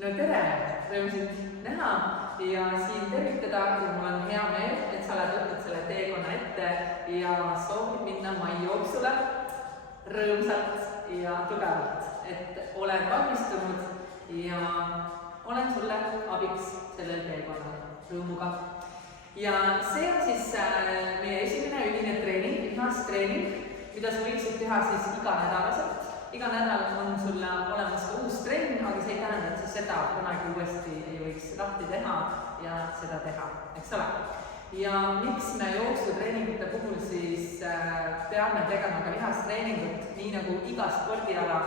No tere, rõõm sind näha ja siin tervitada ja mul on hea meel, et sa oled võtnud selle teekonna ette ja soovid minna maijooksule rõõmsalt ja tugevalt, et olen valmistunud ja olen sulle abiks sellel teekonnal rõõmuga. Ja see on siis meie esimene ühine treening, lihasteening, mida sa võiksid teha siis iganädalaselt. Iga nädal on sulle olemas ka uus trenn, aga see ei tähenda, et sa seda kunagi uuesti ei võiks lahti teha ja seda teha, eks ole. Ja miks me jooksutreeningute puhul siis peame tegema ka lihastreeningut, nii nagu iga spordiala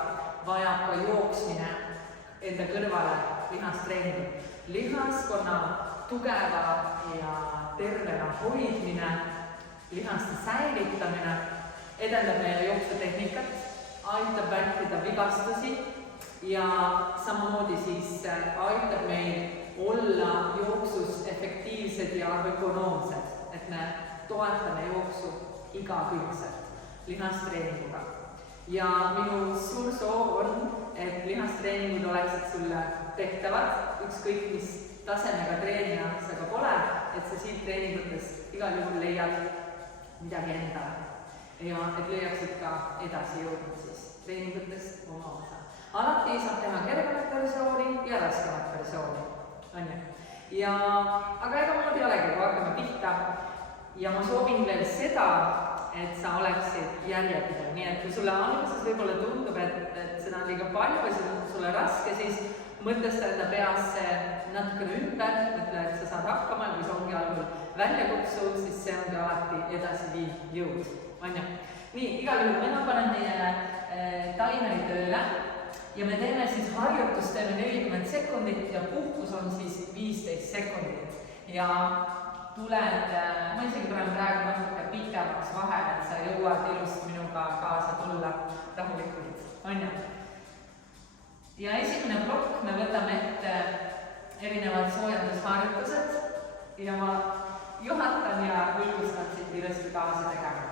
vajab ka jooksmine enda kõrvale lihastreeningut. Lihaskonna tugeva ja tervena hoidmine, lihaste säilitamine edendab meie jooksutehnikat, aitab vältida vigastusi ja samamoodi siis aitab meil olla jooksus efektiivsed ja ökonoomsed, et me toetame jooksu igakülgselt lihastreeninguga. Ja minu suur soov on, et lihastreeningud oleksid sulle tehtavad, ükskõik mis tasemega treenija sa ka pole, et sa siin treeningutes igal juhul leiad midagi endale. Ja et leiaksid ka edasi jõudnud siis treeningutest oma osa. Alati saab teha kergemat versiooni ja raskemat versiooni. On ju? Ja, aga ega moodi olegi, kui hakkame pihta. Ja ma soovin veel seda, et sa oleksid järjepidev. Nii et kui sulle alguses võib-olla tundub, et seda on liiga palju või see on sulle raske, siis mõtlesta enda peas natukene ümber, mõtle, et sa saad hakkama, kui see ongi algul välja kutsuv, siis see ongi alati edasi viiv jõud. Nii, igal juhul mina panen meie taimeri tööle ja me teeme siis harjutust, teeme 40 sekundit ja puhkus on siis 15 sekundit. Ja tuled, ma isegi panen praegu natuke pikemaks vahe, et sa jõuad ilusti minuga kaasa tulla rahulikult. On ju? Ja esimene plokk me võtame ette erinevad soojendusharjutused ja ma juhatan ja õigustan siit ilusti kaasa tegema.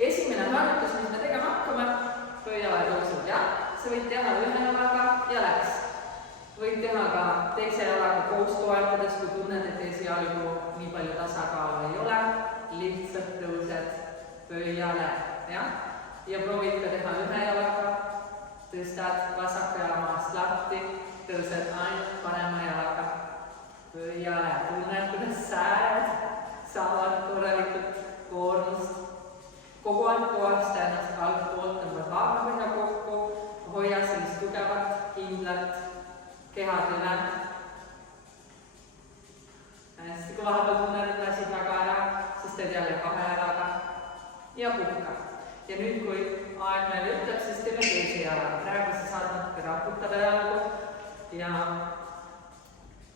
Esimene harjutus, mis me tegema hakkame, pöiavad tõusud ja sa võid teha ühe jalaga ja läks. Võid teha ka teise jalaga koos toetades, kui tunned, et esialgu nii palju tasakaalu ei ole. Lihtsalt tõused pöiale ja proovid ka teha ühe jalaga. Tõstad vasaku jala maast lahti, tõused ainult parema jalaga pöiale. Tunned, kuidas sääred saavad korralikult koormust. Kogu aeg puhasta ennast altpoolt, tõmbad vaagapõhja kokku, hoia sellist tugevat, kindlat kehad üle. Hästi, kui vahepeal tunned, et lasid väga ära, siis teed jälle kahe jalaga ja puhka. Ja nüüd, kui aeg meil ütleb, siis teeme teise jalaga. Praegu sa saad natuke raputada jalgu ja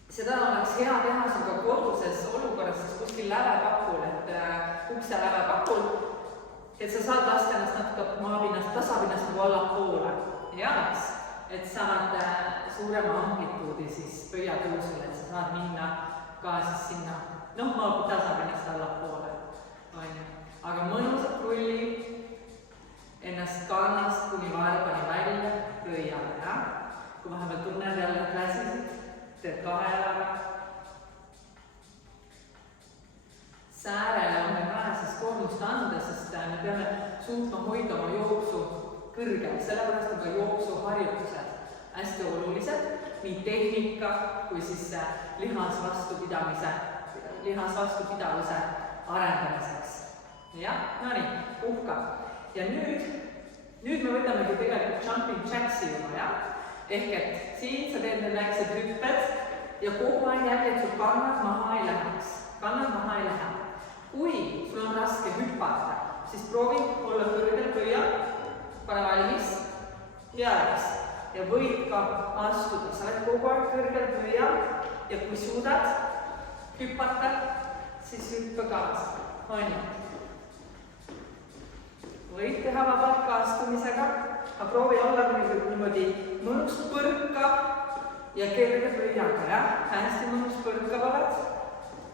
seda oleks hea teha sul ka koduses olukorras, siis kuskil lävepakul, et ukse lävepakul, et sa saad lasta ennast natuke maapinnast, tasapinnast nagu allapoole ja läks, et saad suurema amplituudi siis pöiatõusul, et sa saad minna ka siis sinna, tasapinnast allapoole. Aga mõnusalt rulli ennast kannast kuni vaarbani välja pöiale. Kui vahepeal tunned jälle läsisid, teed kahe jalaga. Säärele on meil vaja siis koormust anda, sest me peame suutma hoida oma jooksu kõrgel, sellepärast on ka jooksuharjutused hästi olulised, nii tehnika kui siis lihasvastupidavuse arendamiseks. No nii, puhka. Ja nüüd me võtamegi tegelikult jumping jacks'i juba, ehk et siin sa teed need väiksed hüpped ja kogu aeg jälle, et sul kannad maha ei lähe. Kui sul on raske hüpata, siis proovi olla kõrgel pöial, pane valmis ja läks. Ja võid ka astuda, sa oled kogu aeg kõrgel pöial ja kui suudad hüpata, siis hüppa kaasa. Võid teha vabalt ka astumisega, aga proovi olla niimoodi mõnus põrkav ja kerge pöiaga. Hästi mõnus põrkav oled.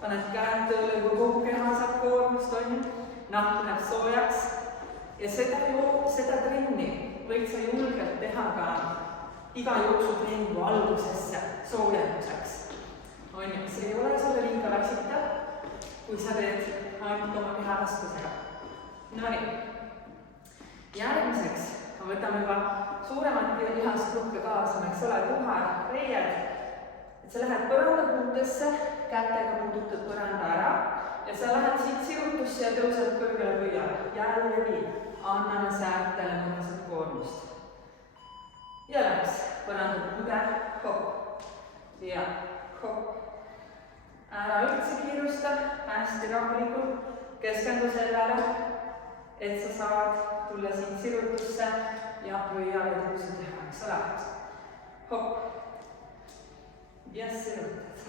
Paned käed tööle, kui kogu keha saab koormust, nahk läheb soojaks ja seda trenni võid sa julgelt teha ka iga jooksutreeningu algusesse soojenduseks. On ju, see ei ole sulle liiga väsitav, kui sa teed ainult oma kehahastusega. Nonii. Järgmiseks võtame juba suuremat lihasgruppe kaasa, eks ole, tuhad, reied. Et sa lähed põrandapuutesse, kätega puudutad põranda ära ja sa lähed siit sirutusse ja tõused kõrgele pöiale. Jällegi anname säärtele mõnusat koormust. Ja läks põrandapuude, hopp ja hopp. Ära üldse kiirusta, hästi rahulikult, keskendu sellele, et sa saad tulla siit sirutusse ja pöiale tõusu teha, eks ole. Hopp. Ja sirutad.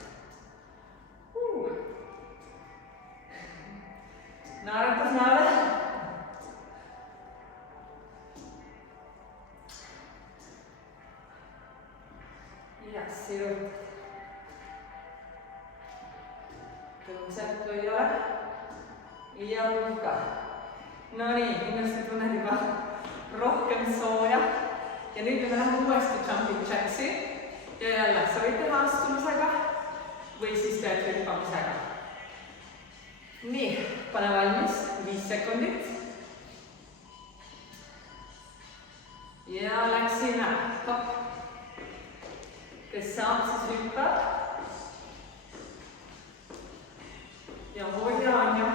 Naeratus näole. Ja sirutad. Tõused pöiale ja puhka. Nonii, kindlasti tunned juba rohkem sooja. Ja nüüd me läheme uuesti jumping jacksi. Ja jälle, sa võid teha astumisega või siis teed hüppamisega. Nii, pane valmis, 5 sekundit. Ja läksime, hopp. Kes saab, siis hüppab. Ja hoia on ju,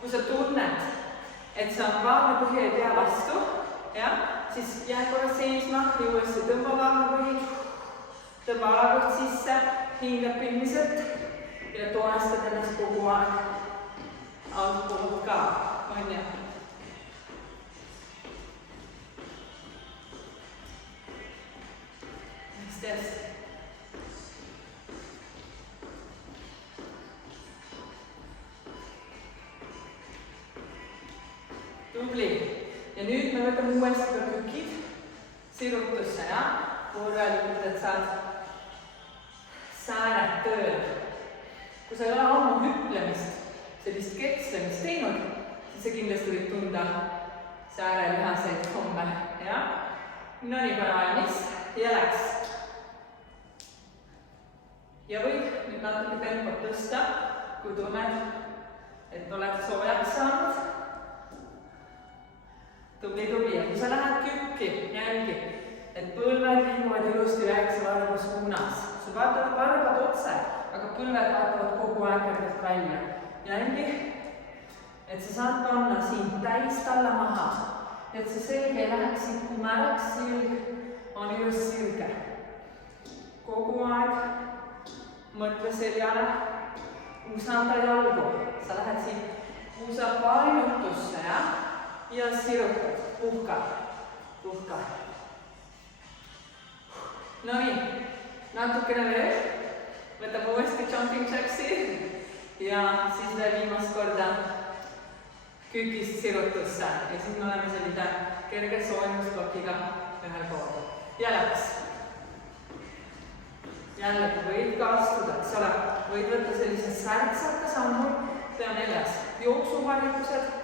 kui sa tunned, et sa vaagna põhi ei pea vastu, ja, siis jää korra seisma ja uuesti tõmba vaagna põhi, tõmba alakoht sisse, hingad pilmiselt ja toestad ennast kogu aeg altpoolt ka, on ju. Hästi. Tubli. Ja nüüd me võtame uuesti ka kükid sirutusse, ja? Korralikult, et saad sääred tööle. Kui sa ei ole ammu hüplemist, sellist kekslemist teinud, siis sa kindlasti võid tunda säärelihaseid homme, ja? Nonii, pane valmis ja läks. Ja võid nüüd natuke tempot tõsta, kui tunned, et oled soojaks saanud. Tubli, ja kui sa lähed kükki, jälgi, et põlved liiguvad ilusti väikse varba suunas. Sul vaatavad varbad otse, aga põlved vaatavad kogu aeg kõrgelt välja. Jälgi, et sa saad panna siin täis talla maha, et see selg ei läheks siit kumäraks, silg on ilus sirge. Kogu aeg mõtle seljale, usalda jalgu. Sa lähed siit uusapainutusse, ja? Ja sirutad, puhka, puhka. Nonii, natukene veel, võtab uuesti jumping jacksi ja siis veel viimast korda kükist sirutusse ja siis me oleme sellise kerge soojendusblokiga ühel pool. Ja läks. Jällegi võid ka astuda, eks ole, võid võtta sellise särtsaka sammu, pea neljas, jooksuharjutused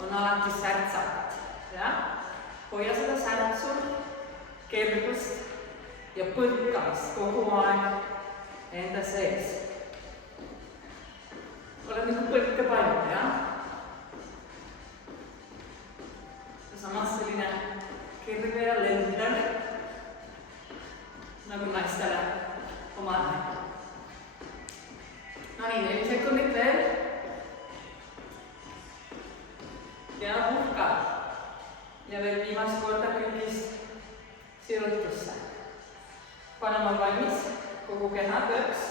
on alati särtsakat, ja? Hoia seda särtsu, kergust ja põlkamist kogu aeg enda sees. Oled nagu põlke palju, ja? Samas selline kerge ja lendlev, nagu naistele omale. Nonii, 4 sekundit veel. Ja puhka. Ja veel viimast korda kükist sirutusse. Pane oma valmis, kogu keha tööks.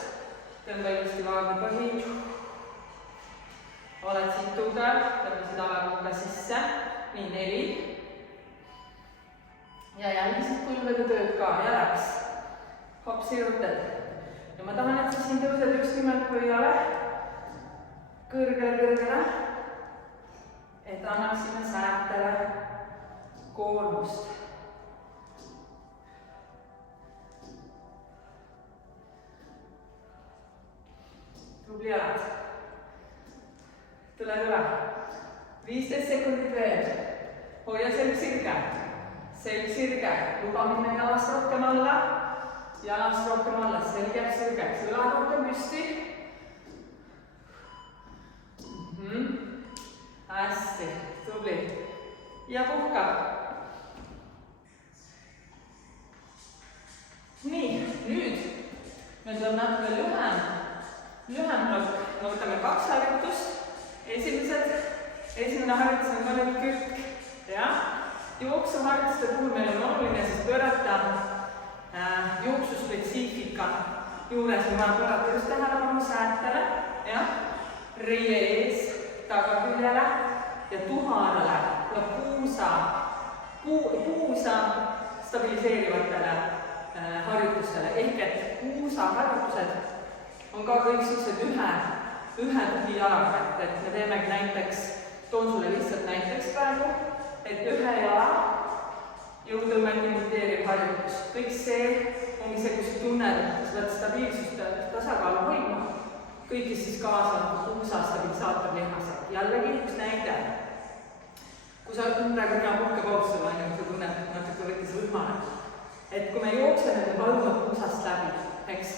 Tõmba ilusti vaagna põhi. Oled siit tugev, tõmba seda alapuhka sisse. Nii, 4. Ja jälgisid põlvede tööd ka ja läks. Hopp, sirutad. Ja ma tahan, et sa siin tõused just nimelt pöiale. Kõrgele. Et annaksime säärtele koormust. Tubli jalad. Tule. 15 sekundit veel. Hoia selg sirge. selg sirge, luba minna jalast rohkem alla, selg jääb sirgeks, õlad rohkem püsti. Hästi, tubli. Ja puhka. Nii, nüüd meil on natuke lühem plokk. Me võtame 2 harjutust. Esimene harjutus on ka nüüd külg. Jooksuharjutuste puhul meil on oluline siis pöörata jooksuspetsiifika juures on vaja pöörata just tähelepanu säärtele, riie ees, tagaküljele ja tuharale ja puusa stabiliseerivatele harjutustele. Ehk et puusa harjutused on ka kõik sellised ühe tugijalaga, et me teemegi näiteks, toon sulle lihtsalt näiteks praegu, et ühe jala jõutõmmet imiteeriv harjutus. Kõik see ongi see, kus tunned, et sa pead stabiilsust tasakaalu hoidma. Kõigis siis kaasavad puusa stabilisaatorlihased. Jällegi üks näide. Kui sa praegu mina puhkepaussul on ja kui sa tunned, et natuke võttis rühmane. Et kui me jookseme, me vajume puusast läbi, eks?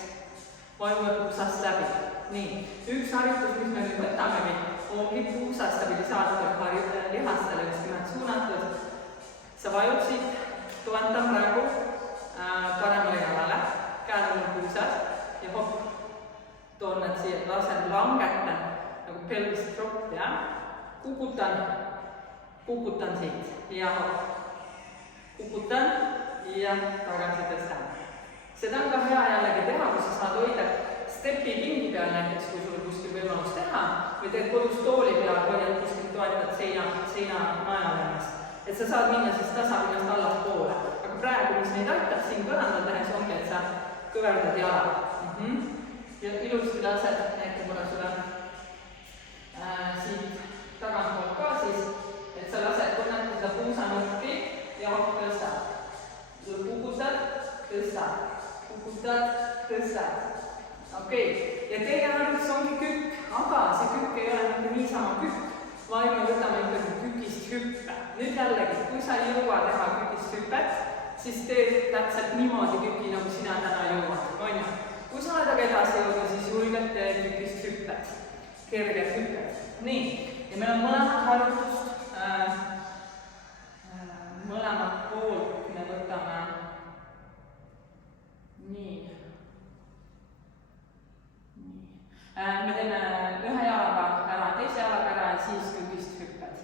Vajume puusast läbi. Nii, üks harjutus, mis me nüüd võtamegi, ongi puusa stabilisaator lihastele just nimelt suunatud. Sa vajud siit, toetan praegu paremale jalale, käed on puusas ja hopp, toon need siia, lasen langetan nagu pelvis drop, kukutan siit ja hopp, kukutan ja tagasi tõstan. Seda on ka hea jällegi teha, kui sa saad hoida stepi pingi peal näiteks, kui sul kuskil võimalus teha või teed kodus tooli peal, hoiad kuskil toetad seina najal ennast. Et sa saad minna siis tasapinnast allapoole. Aga praegu, mis meid aitab siin põrandal tehes, ongi, et sa kõverdad jala. Ja ilusti lased, näitab mulle sulle siit tagantpoolt ka siis, et sa lased tunneta seda puusanurki ja hopp tõstad. Kukutad, tõstad. Okei, ja teine harjutus ongi kükk, aga see kükk ei ole mitte niisama kükk, vaid me võtame ikkagi kükist hüppe. Nüüd jällegi, kui sa ei jõua teha kükist hüpet, siis teed täpselt niimoodi küki, nagu sina täna jõuad. Kui sa oled aga edasi jõudnud, siis julgelt teed kükist hüppet, kerged hüpped. Nii, ja meil on mõlemad harjutust, mõlemad poolt me võtame nii. Me teeme ühe jalaga ära, teise jalaga ära ja siis kükist hüpped.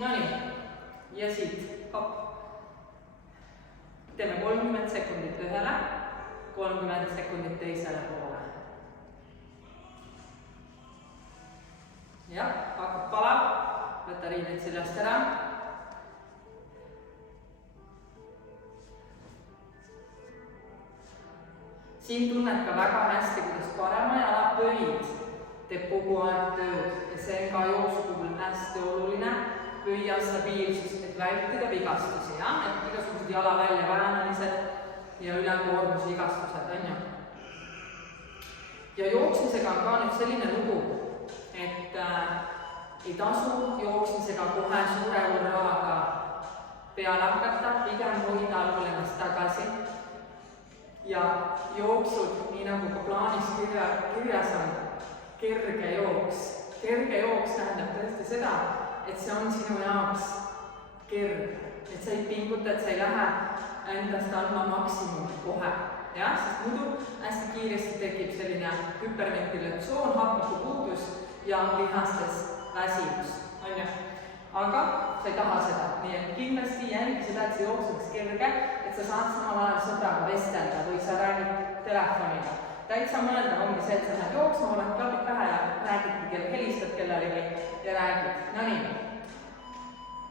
Nonii, ja siit, hopp. Teeme 30 sekundit ühele, 30 sekundit teisele poole. Jah, hakkab palav, võta riided seljast ära. Siin tunned ka väga hästi, kuidas parema jala pöid teeb kogu aeg tööd ja see on ka jooksu puhul hästi oluline püüa stabiilsust, et vältida vigastusi, et igasugused jala välja väänamised ja ülekoormuse igastused, on ju. Ja jooksmisega on ka nüüd selline lugu, et ei tasu jooksmisega kohe suure urraaga peale hakata, pigem hoida algul ennast tagasi. Ja jooksud, nii nagu ka plaanis kirjas on, kerge jooks. Kerge jooks tähendab tõesti seda, et see on sinu jaoks kerge. Et sa ei pinguta, et sa ei lähe endast andma maksimumi kohe. Sest muidu hästi kiiresti tekib selline hüperventilatsioon, hapnikupuudus ja lihastes väsimus. Aga sa ei taha seda, nii et kindlasti jälgi seda, et see jooks oleks kerge, et sa saad samal ajal sõbraga vestelda või sa räägid telefoniga. Täitsa mõelda ongi see, et sa lähed jooksma, oled klapid pähe ja räägidki, helistad kellelegi ja räägid. Nonii,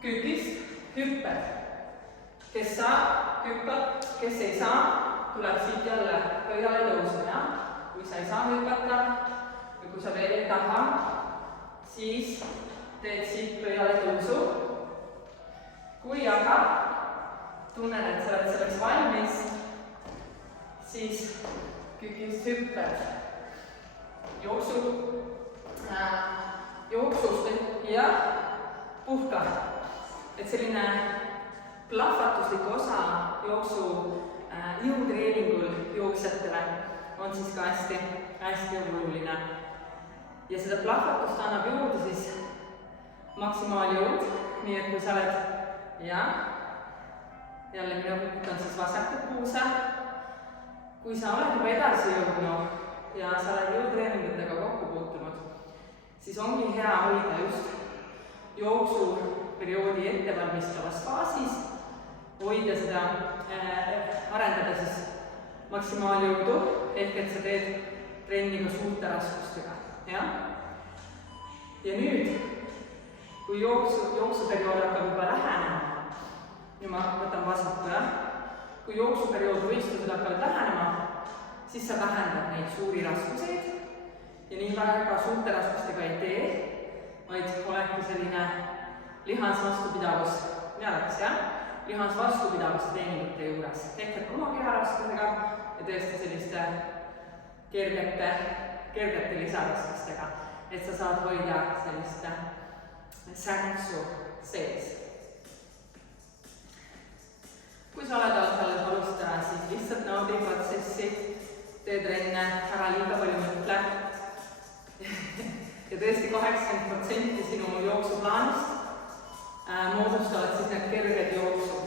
kükist hüpped. Kes saab, hüppab, kes ei saa, tuleb siit jälle pöiale tõusu. Kui sa ei saa hüppata või kui sa veel ei taha, siis teed siit pöiale tõusu. Kui aga tunnen, et sa oled selleks valmis, siis kükist hüpped. jooksust ja puhka. Et selline plahvatuslik osa jooksu jõutreeningul jooksjatele on siis ka hästi oluline. Ja seda plahvatust annab juurde siis maksimaaljõud, nii et kui sa oled jälle mina puudutan siis vasakut puusa. Kui sa oled juba edasi jõudnud ja sa oled jõutreeningutega kokku puutunud, siis ongi hea hoida just jooksuperioodi ettevalmistavas faasis, hoida seda, arendada siis maksimaaljõudu, ehk et sa teed trenni ka suurte raskustega. Ja nüüd, kui jooksuperiood hakkab juba lähenema, ja ma võtan vasaku, kui jooksuperiood võistlused hakkavad lähenema, siis sa vähendad neid suuri raskuseid ja nii väga suurte raskustega ei tee, vaid oledki selline lihasvastupidavus treeningute juures. Ehk et oma keharaskusega ja tõesti selliste kergete lisaraskustega, et sa saad hoida sellist särtsu sees. Kui sa oled alles alustaja, siis lihtsalt naudi protsessi, tee trenne, ära liiga palju mõtle. Ja tõesti 80% sinu jooksuplaanist moodustavad siis need kerged jooksud.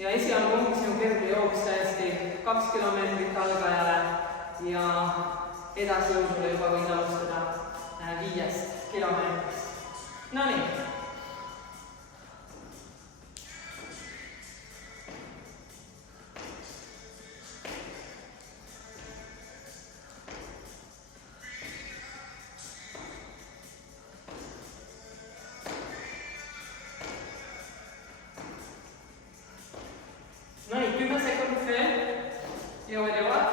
Ja esialgu ongi sinu kerge jooks täiesti 2 kilomeetrit algajale ja edasijõudule juba võid alustada 5 kilomeetrist. No nii. Noin, 10 sekundit veel. Jõuad.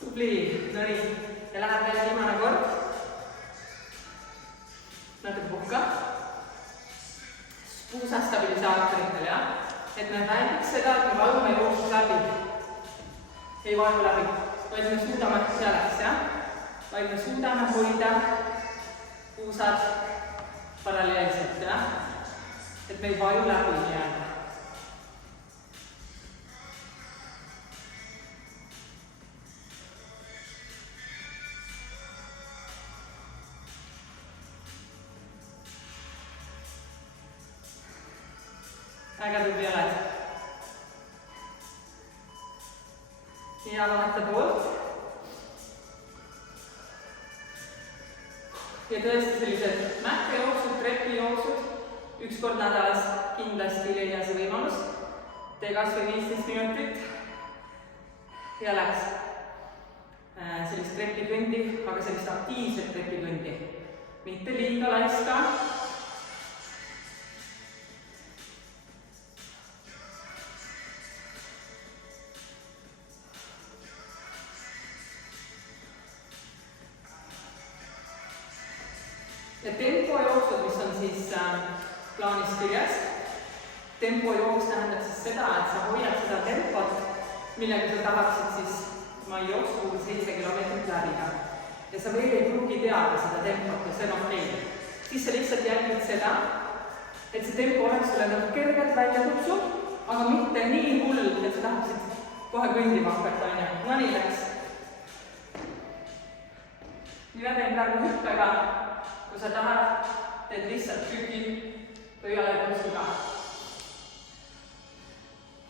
Tubli. Noin. Ja läheb veel viimane kord. Natuke puhka. Puusa stabilisaatoritel, ja? Et me väldiks seda, et me vajume jooksu läbi. Ei vaju läbi, vaid me suudame selleks, ja? Vaid me suudame hoida puusad paralleelselt, ja? Et me ei vaju läbi jääda. Väga tubli oled. Ja vaheta poolt. Ja tõesti sellised mäkkejooksud, trepijooksud, 1 kord nädalas kindlasti leia see võimalus. Tee kas või 15 minutit. Ja läks sellist trepikõndi, aga sellist aktiivset trepikõndi. Mitte liiga laiska. Ja tempojooksud, mis on siis plaanis kirjas. Tempojooks tähendab siis seda, et sa hoiad seda tempot, millega sa tahaksid siis jooksu puhul 7 kilomeetrit läbida. Ja sa veel ei pruugi teada seda tempot ja see on okei. Siis sa lihtsalt jälgid seda, et see tempo oleks sulle nagu kergelt välja kutsuv, aga mitte nii hull, et sa tahaksid kohe kõndima hakata, on ju. No nii läks. Mina teen praegu hüppega. Kui sa tahad, teed lihtsalt küki või jalapõlsuga.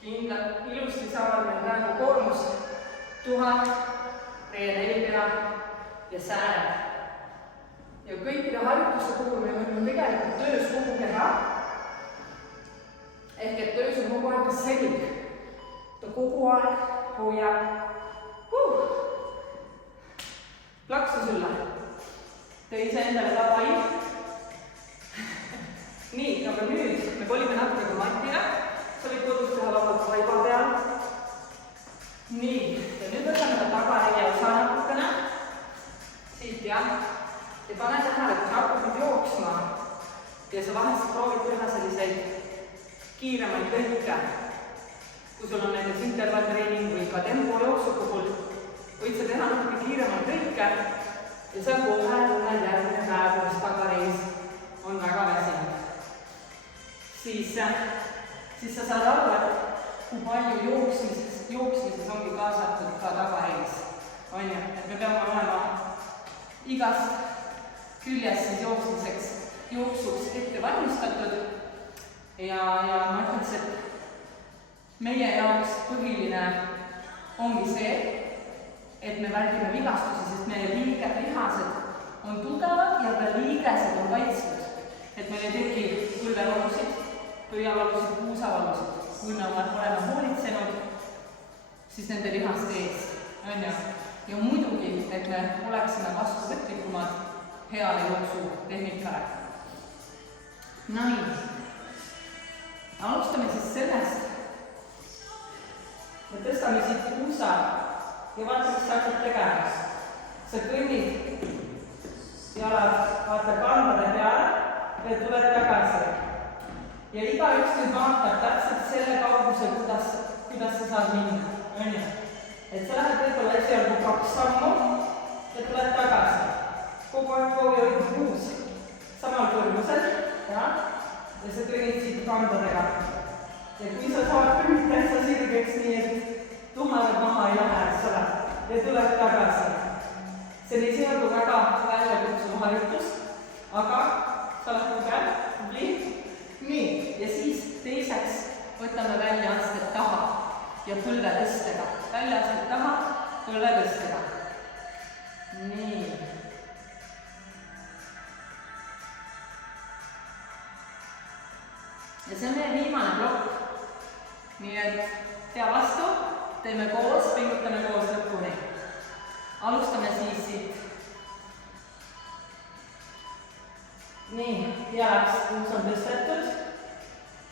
Kindlalt ilusti saavad meil praegu koormus, tuha, meie nelipea ja sääred. Ja kõikide harjutuste puhul meil on tegelikult töös kogu keha. Ehk et töös on kogu aeg ka selg. Ta kogu aeg hoiab. Plaksu sulle. Tee ise endale tabai. Nii, aga nüüd me kolime natuke kui mattina. Sa võid kodus teha vabalt vaiba peal. Nii, ja nüüd võtame ta tagarigi osa natukene. Siit, jah. Ja pane tähele, kui sa hakkad nüüd jooksma ja sa vahest proovid teha selliseid aga tempojooksu puhul võid sa teha natuke kiiremaid lõike ja sa kohe tunned järgmine päev, kus tagareis on väga väsinud. Siis sa saad aru, et kui palju jooksmises ongi kaasatud ka tagareis. On ju, et me peame olema igast küljest siis jooksuks ette valmistatud ja ma ütleks, et meie jaoks põhiline ongi see, et me väldime vigastusi, sest meie lihased on tugevad ja ka liigesed on kaitstud, et meil ei teki põlvevalusid, pöiavalusid, puusavalusid. Kui me oleme hoolitsenud, siis nende lihaste ees, on ju. Ja muidugi, et me oleksime vastuvõtlikumad heale jooksutehnikale. Nii, alustame siis sellest. Me tõstame siit puusa ja vaata, mis sa hakkad tegema. Sa kõnnid jalad, vaata kandade peale ja tuled tagasi. Ja igaüks nüüd vaatab täpselt selle kauguse, kuidas sa saad minna. On ju? Et sa lähed võib-olla esialgu 2 sammu ja tuled tagasi. Kogu aeg proovi hoida puus samal kõrgusel ja sa kõnnid siit kandadega. Ja kui sa saad kõnnid täitsa sirgeks nii, et tuhaned maha ei lähe, ja tuled tagasi. See oli sealgu väga väljakutsuv harjutus, aga sa oled tugev, nii, ja siis teiseks võtame väljaasted taha ja põlve tõstega. Väljaasted taha, põlve tõstega. Nii. Ja see on meie viimane plokk. Nii et tea vastu, teeme koos, pingutame koos lõpuni. Alustame siis siit. Nii, jalaks puus on tõstetud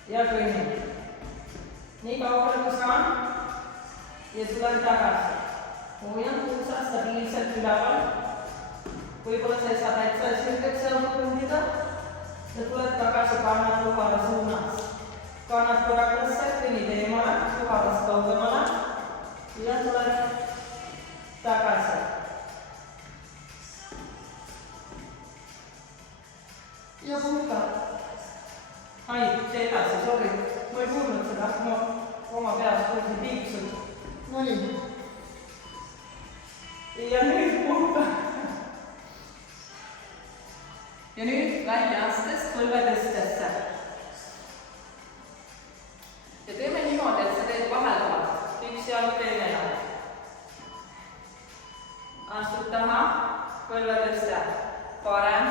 ja kõnnid. Nii kaugele kui saan ja tulen tagasi. Hoian puusa stabiilselt üleval. Võib-olla sa ei saa täitsa sirgeks seal kõndida ja tuled tagasi kannad luhale suunas. Kannad korraklasse, kõnnid eemale, luhalast kaugemale ja tuled tagasi. Ja puhka. Ai, tee edasi, sorry. Ma ei kuulnud seda, ma oma peas kuulsin tiiksud. No nii. Ja nüüd puhka. Ja nüüd väljaastest põlve tõstesse. Ja teeme niimoodi, et sa teed vaheldavalt. Üks jalg, teine jalg. Astud taha, põlve tõste. Parem,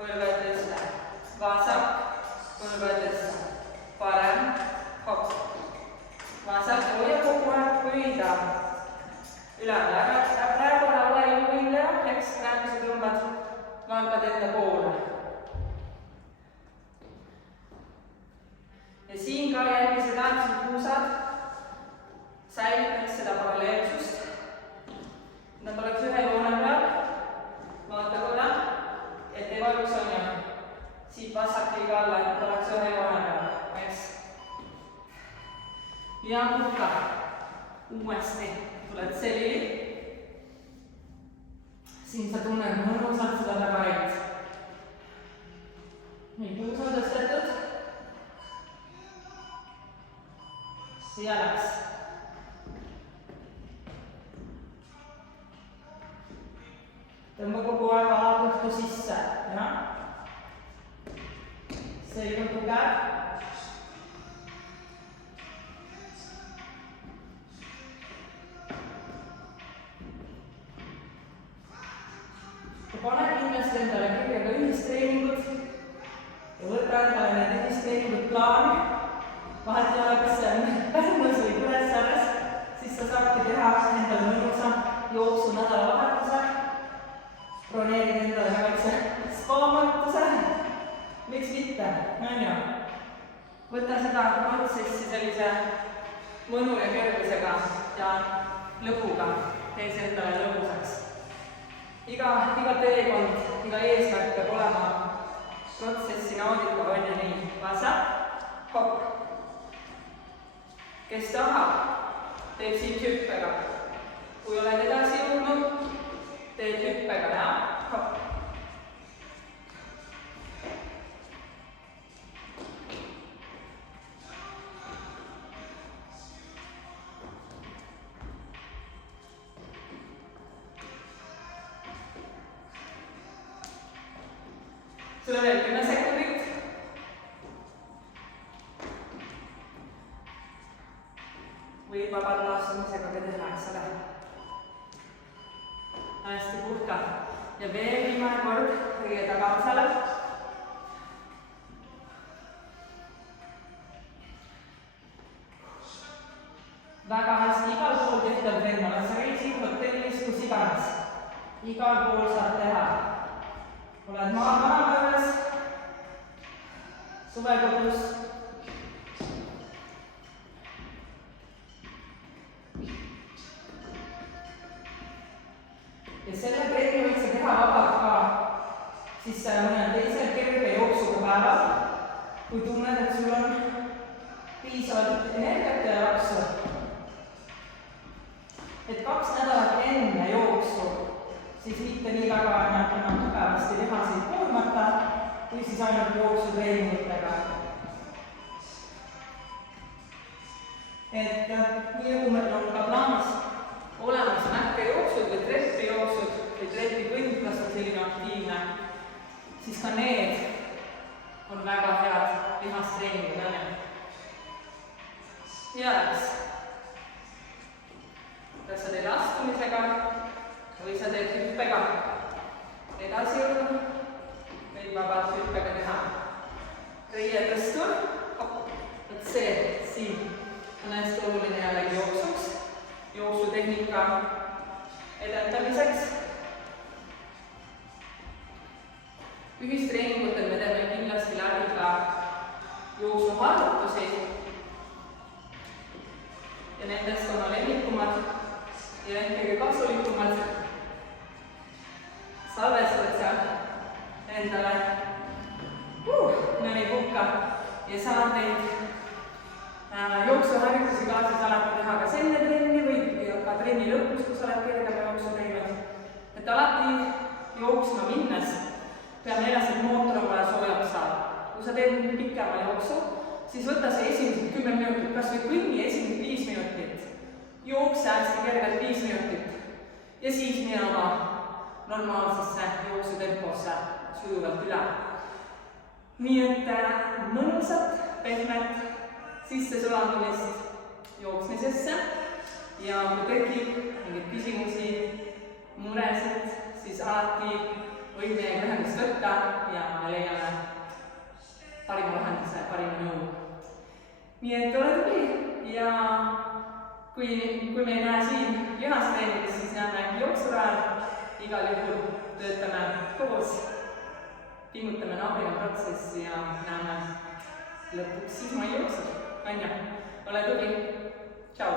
põlve tõste. Vasak, põlve tõste. Parem, hopp. Vasak, hoia kogu aeg pöida. Üleval, aga praegu ole jõuvinleja, eks praegu sa tõmbad vangad enda poole. Ja siin ka jälgi seda, mis on puusad, säilitaks seda paralleelsust. Nad oleks ühe joone peal, vaata korra, et ei valus on ja siit vasakliga alla, et oleks ühe joone peal, eks. Ja puhka. Uuesti tuled selili. Siin sa tunned mõnusalt seda tagareit. Nii, puus on tõstetud. Ja läks. Tõmba kogu aeg alakõhtu sisse. Selg on tugev. Pane kindlasti endale kirjaga ühistreeningud ja võta endale need ühistreeningud plaani. Vahet ei ole, kas see on Pärnus või Kuressaares, siis sa saadki teha endale mõnusa jooksu nädalavahetuse. Broneerid endale väikse spa-mõttuse. Miks mitte? On ju? Võta seda protsessi sellise mõnu ja kergusega ja lõbuga. Tee see endale lõbusaks. Iga teekond, iga eesmärk peab olema protsessi nauditav, on ju nii. Vasak, hopp. Kes tahab teeb siit hüppega. Kui oled edasi jõudnud, teed hüppega, ja? Hopp. Sul on veel 10 sekundit. Võid vabalt taastumisega ka teha, eks ole. Hästi puhka. Ja veel viimane kord kõige tagaosale. Väga hästi igal pool tehtav treener, sa käisid hotellis, kus iganes. Igal pool saad teha. Oled maapõues, suvekodus. Ja selle treeni võid sa teha vabalt ka siis mõnel teisel kerge jooksuga päeval, kui tunned, et sul on piisavalt energiat ja jaksu. Et 2 nädalat enne jooksu siis mitte nii väga enam tugevasti lihaseid koormata, või siis ainult jooksutreeningutega. Et nii nagu meil on ka plaanis olemas mäkkejooksud või trepijooksud või trepikõnd, kas on selline aktiivne, siis ka need on väga head lihastreeningud. Ja läks. Kas sa teed astumisega või sa teed hüppega edasi jõudnud, võid vabalt hüppega teha. Reie tõstur, et see siin on hästi oluline jällegi jooksuks, jooksutehnika edendamiseks. Ühistreeningutel me teeme kindlasti läbi ka jooksuharjutusi ja nendest oma lemmikumad ja kõige kasulikumad salvestad sa endale nõni puhka ja saad neid jooksuharjutusi kaasas alati teha kas enne trenni või ka trenni lõpus, kus oled kergema jooksu teinud. Et alati jooksma minnes peab meeles, et mootor on vaja soojaks saada. Kui sa teed pikema jooksu, siis võta see esimesed 10 minutit, kas või kõnni esimesed 5 minutit. Jookse hästi kergelt 5 minutit ja siis mine oma normaalsesse jooksutemposse sujuvalt üle. Nii et mõnusat, pehmet sissesulandumist jooksmisesse ja kui tekib mingeid küsimusi, muresid, siis alati võib meiega ühendust võtta ja me leiame parima lahenduse, parima nõu. Nii et ole tubli ja kui me ei näe siin lihastreeningus, siis näeme äkki jooksurajal. Igal juhul töötame koos, pingutame naabina protsessi ja näeme lõpuks siis ma ei jooksu. Anja, ole tubli. Tšau!